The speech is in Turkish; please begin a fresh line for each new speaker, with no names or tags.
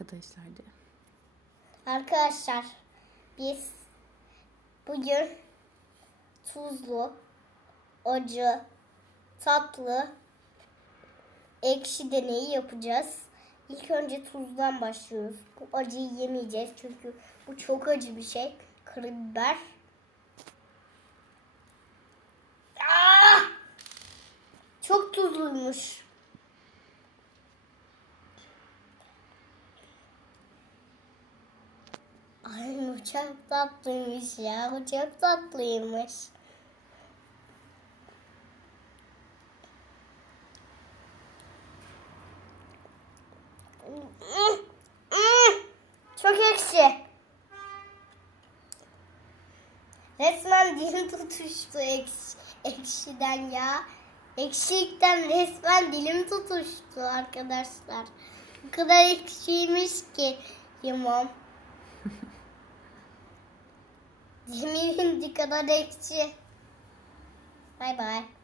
arkadaşlar de.
Arkadaşlar biz bugün tuzlu, acı, tatlı, ekşi deneyi yapacağız. İlk önce tuzdan başlıyoruz. Bu acıyı yemeyeceğiz çünkü bu çok acı bir şey. Karabiber. Ah! Çok tuzluymuş. Çok tatlıymış ya. Bu çok tatlıymış. Çok ekşi. Resmen dilim tutuştu ekşi, ekşiden ya. Ekşilikten resmen dilim tutuştu arkadaşlar. Bu kadar ekşiymiş ki yemem. Yemin kadar ekşi. Bay bay.